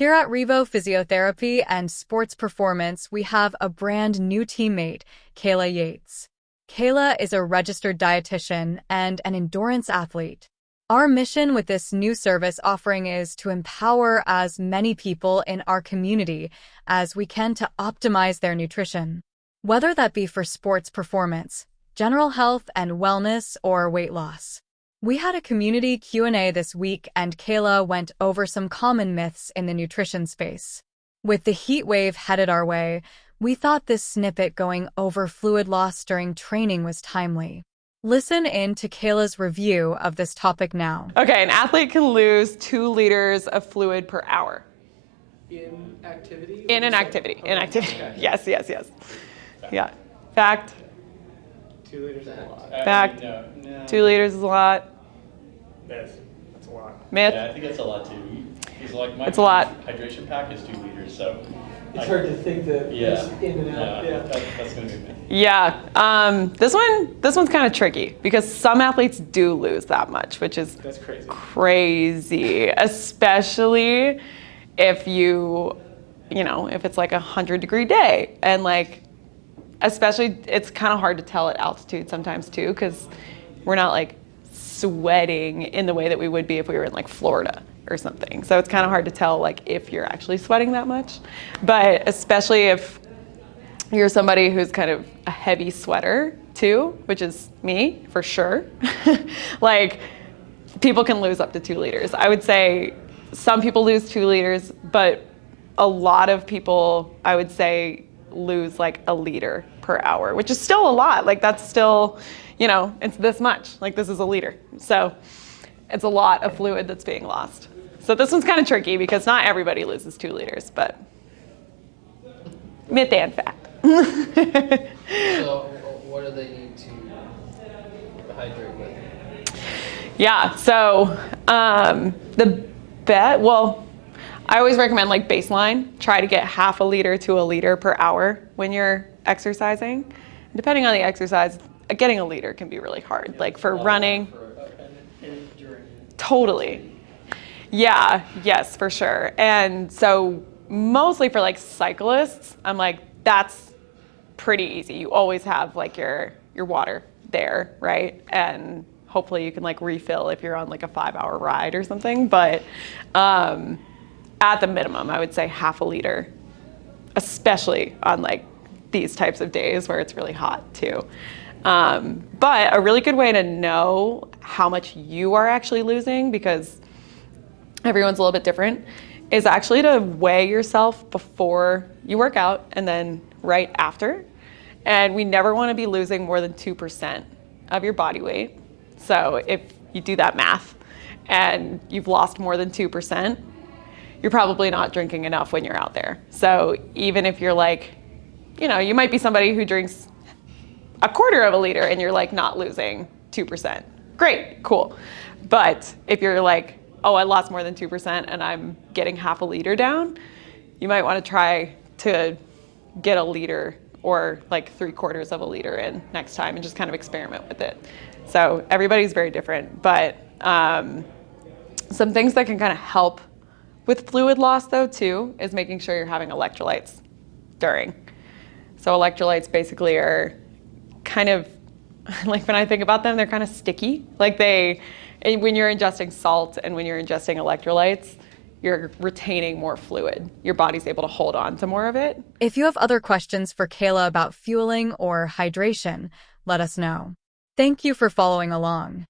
Here at Revo Physiotherapy and Sports Performance, we have a brand new teammate, Caila Yates. Caila is a registered dietitian and an endurance athlete. Our mission with this new service offering is to empower as many people in our community as we can to optimize their nutrition. Whether that be for sports performance, general health and wellness, or weight loss. We had a community Q&A this week and Caila went over some common myths in the nutrition space. With the heat wave headed our way, we thought this snippet going over fluid loss during training was timely. Listen in to Caila's review of this topic now. Okay, an athlete can lose 2 liters of fluid per hour. In activity? In an activity. In activity. Okay. Yes. Yeah. Fact. 2 liters is a lot. Fact. No. 2 liters is a lot. That's a lot. Myth. Yeah, I think that's a lot too. Because like my It's a lot. hydration pack is 2 liters, so. It's hard to think that Yeah. it's in and out. Yeah. That's gonna be me. Yeah. This one's kind of tricky because some athletes do lose that much, which is That's crazy. crazy, especially if if it's like 100-degree day and like, especially it's kind of hard to tell at altitude sometimes too, because we're not like sweating in the way that we would be if we were in like Florida or something. So it's kind of hard to tell like if you're actually sweating that much. But especially if you're somebody who's kind of a heavy sweater too, which is me for sure, like people can lose up to 2 liters. I would say some people lose 2 liters, but a lot of people, I would say, lose like 1 liter per hour, which is still a lot. Like that's still, it's this much. Like this is 1 liter. So it's a lot of fluid that's being lost. So this one's kind of tricky because not everybody loses 2 liters, but myth and fact. So what do they need to hydrate with? Yeah, so I always recommend like baseline, try to get 1/2 liter to 1 liter per hour when you're exercising. Depending on the exercise, getting 1 liter can be really hard. Like for running, totally. Yeah, yes, for sure. And so mostly for like cyclists, I'm like, that's pretty easy. You always have like your water there, right? And hopefully you can like refill if you're on like a 5-hour ride or something. But at the minimum, I would say 1/2 liter, especially on like these types of days where it's really hot too. But a really good way to know how much you are actually losing, because everyone's a little bit different, is actually to weigh yourself before you work out and then right after. And we never want to be losing more than 2% of your body weight. So if you do that math and you've lost more than 2%, you're probably not drinking enough when you're out there. So even if you're like, you might be somebody who drinks 1/4 of a liter and you're like not losing 2%. Great, cool. But if you're like, oh, I lost more than 2% and I'm getting 1/2 liter down, you might want to try to get 1 liter or like 3/4 of a liter in next time and just kind of experiment with it. So everybody's very different, but some things that can kind of help with fluid loss though too is making sure you're having electrolytes during. So electrolytes basically are kind of, like when I think about them, they're kind of sticky. Like when you're ingesting salt and when you're ingesting electrolytes, you're retaining more fluid. Your body's able to hold on to more of it. If you have other questions for Caila about fueling or hydration, let us know. Thank you for following along.